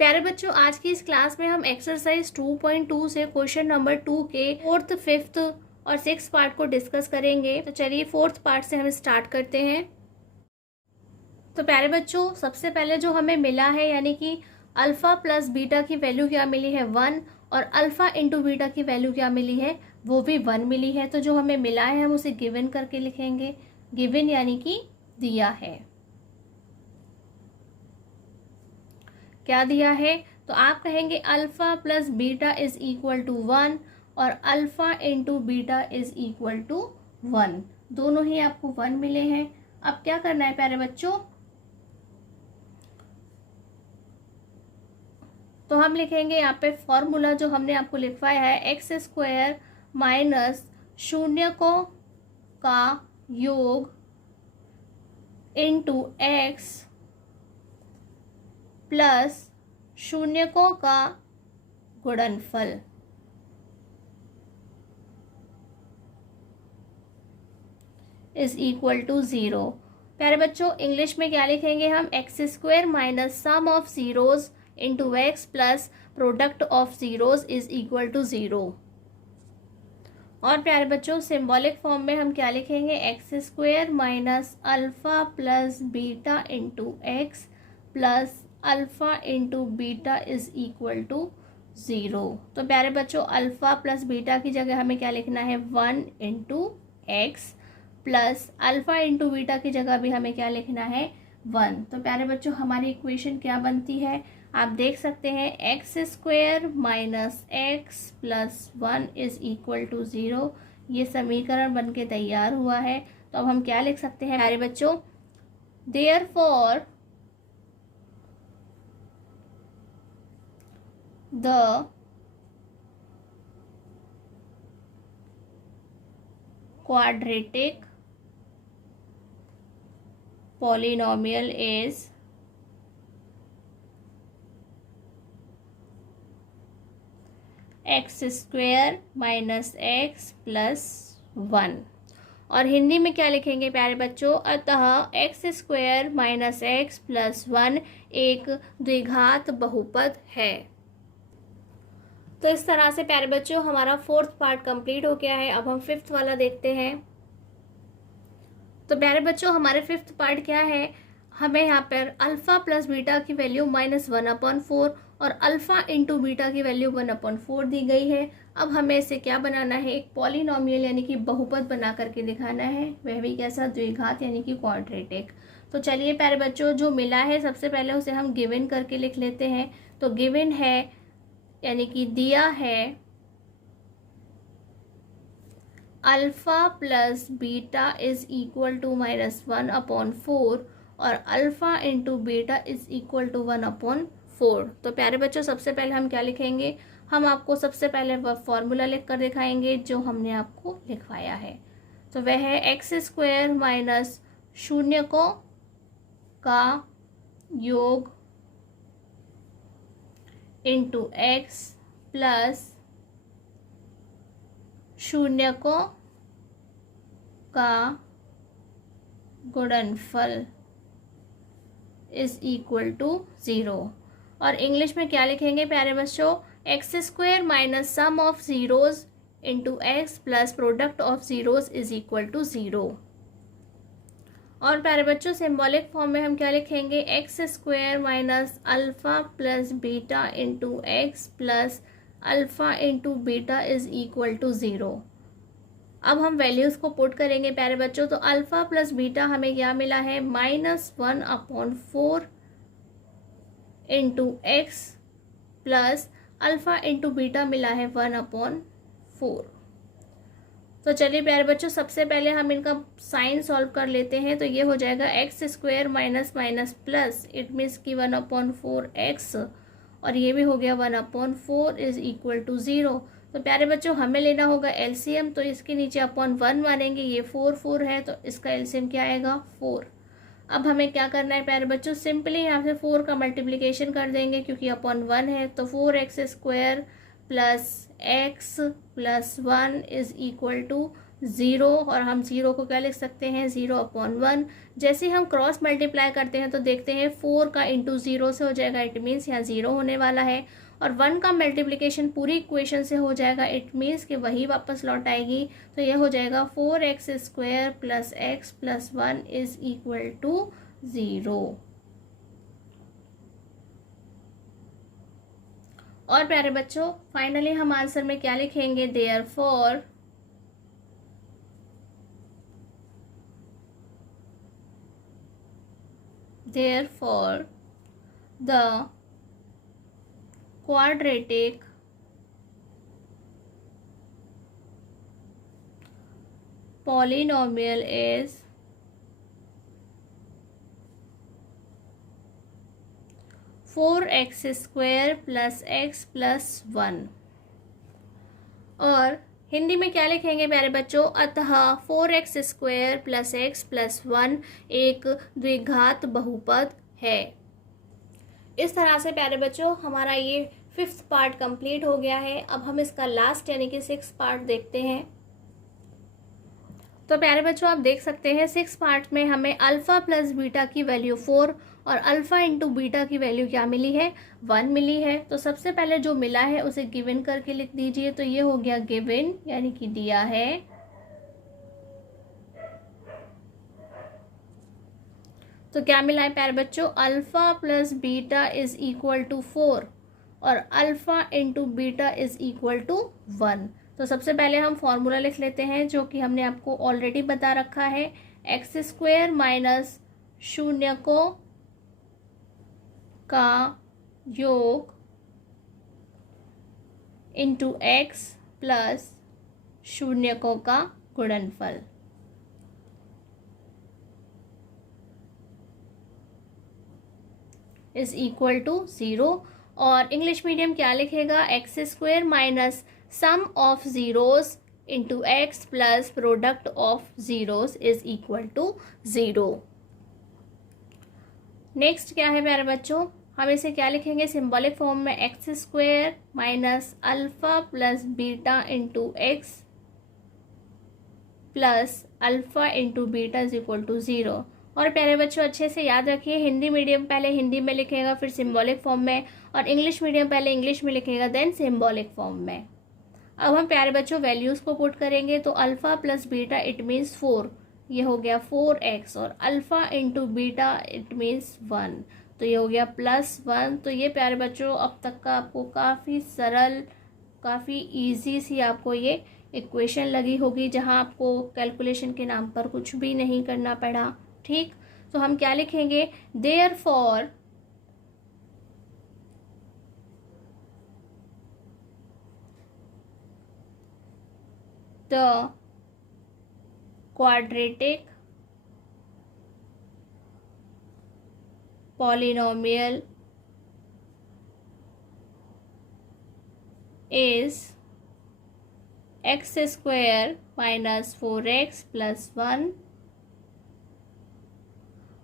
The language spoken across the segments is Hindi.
प्यारे बच्चों, आज की इस क्लास में हम एक्सरसाइज 2.2 से क्वेश्चन नंबर 2 के 4th, 5th और 6th पार्ट को डिस्कस करेंगे। तो चलिए 4th पार्ट से हम स्टार्ट करते हैं। तो प्यारे बच्चों, सबसे पहले जो हमें मिला है यानी कि अल्फा प्लस बीटा की वैल्यू क्या मिली है 1 और अल्फा इंटू बीटा की वैल्यू क्या मिली है वो भी 1 मिली है। तो जो हमें मिला है हम उसे गिवन करके लिखेंगे। गिवन यानी कि दिया है। क्या दिया है? तो आप कहेंगे alpha plus beta is equal to 1 और alpha into beta is equal to 1। दोनों ही आपको 1 मिले हैं। अब क्या करना है प्यारे बच्चों? तो हम लिखेंगे यहाँ पे फॉर्मूला जो हमने आपको लिखवाया है एक्स स्क्वायर माइनस शून्यकों का योग इंटू एक्स प्लस शून्यकों का गुणनफल इज इक्वल टू 0। प्यारे बच्चों, इंग्लिश में क्या लिखेंगे हम? X square minus sum of zeros into X plus product of zeros is equal to 0। और प्यारे बच्चों, सिंबॉलिक फॉर्म में हम क्या लिखेंगे? X square minus alpha plus beta into X plus alpha into beta is equal to 0। तो प्यारे बच्चों, अल्फा प्लस बीटा की जगह हमें क्या लिखना है? 1 into X plus alpha into beta की जगह भी हमें क्या लिखना है? 1। तो प्यारे बच्चों, हमारी इक्वेशन क्या बनती है? आप देख सकते हैं X square minus X plus 1 is equal to 0। ये समीकरण बन के तैयार हुआ है। तो अब हम क्या लिख सकते हैं प्यारे बच्चों? Therefore the quadratic polynomial is x square minus X plus 1। और हिंदी में क्या लिखेंगे प्यारे बच्चों? अतः x square minus X plus 1 एक द्विघात बहुपद है। तो इस तरह से प्यारे बच्चों हमारा 4th पार्ट कंप्लीट हो गया है। अब हम 5th वाला देखते हैं। तो प्यारे बच्चों, हमारे 5th पार्ट क्या है? हमें यहाँ पर अल्फा प्लस बीटा की वैल्यू -1/4 और अल्फा इंटू बीटा की वैल्यू 1/4 दी गई है। अब हमें इसे क्या बनाना है? एक पॉलिनोमियल यानी कि बहुपद बना करके दिखाना है, वह भी कैसा? द्विघात यानी कि क्वाड्रेटिक। तो चलिए प्यारे बच्चों, जो मिला है सबसे पहले उसे हम गिवन करके लिख लेते हैं। तो गिवन है यानी कि दिया है alpha plus beta is equal to -1/4 और alpha into beta is equal to 1/4। तो प्यारे बच्चों, सबसे पहले हम क्या लिखेंगे? हम आपको सबसे पहले वह फॉर्मूला लिख कर दिखाएंगे जो हमने आपको लिखवाया है। तो वह है एक्स स्क्वायर माइनस शून्यकों का योग इंटू एक्स प्लस शून्यकों का गुणनफल इज इक्वल टू 0। और इंग्लिश में क्या लिखेंगे प्यारे बच्चों? X square minus sum of zeros into X plus product of zeros is equal to 0। और प्यारे बच्चों, सिंबॉलिक फॉर्म में हम क्या लिखेंगे? X square minus alpha plus beta into X plus alpha into beta is equal to 0। अब हम वैल्यूज़ को पुट करेंगे प्यारे बच्चों। तो अल्फा प्लस बीटा हमें क्या मिला है? -1/4 into X plus alpha into beta मिला है 1/4। तो चलिए प्यारे बच्चों, सबसे पहले हम इनका साइन सॉल्व कर लेते हैं। तो ये हो जाएगा x square minus minus plus, it means की 1/4 एक्स, और ये भी हो गया 1/4 इज इक्वल टू 0। तो प्यारे बच्चों, हमें लेना होगा एलसीएम। तो इसके नीचे अपॉन 1 मानेंगे। ये 4 है तो इसका एलसीएम क्या आएगा? 4। अब हमें क्या करना है प्यारे बच्चों? सिंपली यहाँ से 4 का मल्टीप्लिकेशन कर देंगे क्योंकि अपॉन 1 है। तो 4x² plus x plus 1 is equal to zero, और हम ज़ीरो को क्या लिख सकते हैं, 0/1। जैसे हम क्रॉस मल्टीप्लाई करते हैं तो देखते हैं 4 का इंटू 0 से हो जाएगा, इट मीन्स यहाँ 0 होने वाला है। और 1 का मल्टीप्लिकेशन पूरी इक्वेशन से हो जाएगा, इट मीन्स कि वही वापस लौट आएगी। तो यह हो जाएगा 4x² + x + 1 = 0। और प्यारे बच्चों, फाइनली हम आंसर में क्या लिखेंगे, therefore the quadratic polynomial is 4x² + x + 1। और हिंदी में क्या लिखेंगे प्यारे बच्चों, अतः 4x² + x + 1 एक द्विघात बहुपद है। इस तरह से प्यारे बच्चों हमारा ये 5th पार्ट कंप्लीट हो गया है। अब हम इसका लास्ट यानी कि 6th पार्ट देखते हैं। तो प्यारे बच्चों आप देख सकते हैं 6th पार्ट में हमें अल्फा प्लस बीटा की वैल्यू 4 और अल्फा इंटू बीटा की वैल्यू क्या मिली है, 1 मिली है। तो सबसे पहले जो मिला है उसे गिवन करके लिख दीजिए। तो ये हो गया गिवन यानी कि दिया है। तो क्या मिला है प्यारे बच्चों, अल्फा प्लस बीटा = 4 और अल्फा इंटू बीटा = 1। तो सबसे पहले हम फॉर्मूला लिख लेते हैं जो कि हमने आपको ऑलरेडी बता रखा है, x² - शून्यकों का योग इंटू x प्लस शून्यकों का गुणनफल। = 0। और इंग्लिश मीडियम क्या लिखेगा, x² - sum of zeros into x plus product of zeros = 0। Next क्या है प्यारे बच्चों, हम इसे क्या लिखेंगे सिंबॉलिक फॉर्म में, x² - alpha plus beta into x plus alpha into beta = 0। और प्यारे बच्चों अच्छे से याद रखिए, हिंदी मीडियम पहले हिंदी में लिखेगा फिर सिंबॉलिक फॉर्म में, और इंग्लिश मीडियम पहले इंग्लिश में लिखेगा देन सिंबॉलिक फॉर्म में। अब हम प्यारे बच्चों वैल्यूज़ को पुट करेंगे। तो alpha plus beta it means 4, ये हो गया 4x, और alpha into beta it means 1, तो ये हो गया +1। तो ये प्यारे बच्चों अब तक का आपको काफ़ी सरल, काफ़ी इजी सी आपको ये इक्वेशन लगी होगी, जहां आपको कैलकुलेशन के नाम पर कुछ भी नहीं करना पड़ा। ठीक, तो हम क्या लिखेंगे, therefore the quadratic polynomial is x² - 4x + 1।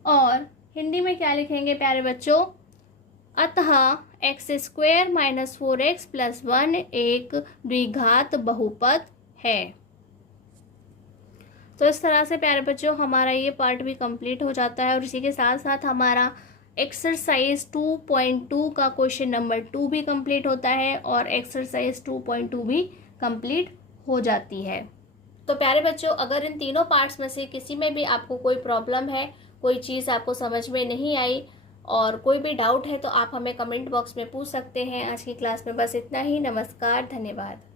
और हिंदी में क्या लिखेंगे प्यारे बच्चों, अतः x² - 4x + 1 एक द्विघात बहुपद है। तो इस तरह से प्यारे बच्चों हमारा ये पार्ट भी कंप्लीट हो जाता है, और इसी के साथ साथ हमारा एक्सरसाइज 2.2 का क्वेश्चन नंबर 2 भी कंप्लीट होता है, और एक्सरसाइज 2.2 भी कंप्लीट हो जाती है। तो प्यारे बच्चों अगर इन तीनों पार्ट्स में से किसी में भी आपको कोई प्रॉब्लम है, कोई चीज़ आपको समझ में नहीं आई और कोई भी डाउट है, तो आप हमें कमेंट बॉक्स में पूछ सकते हैं। आज की क्लास में बस इतना ही। नमस्कार, धन्यवाद।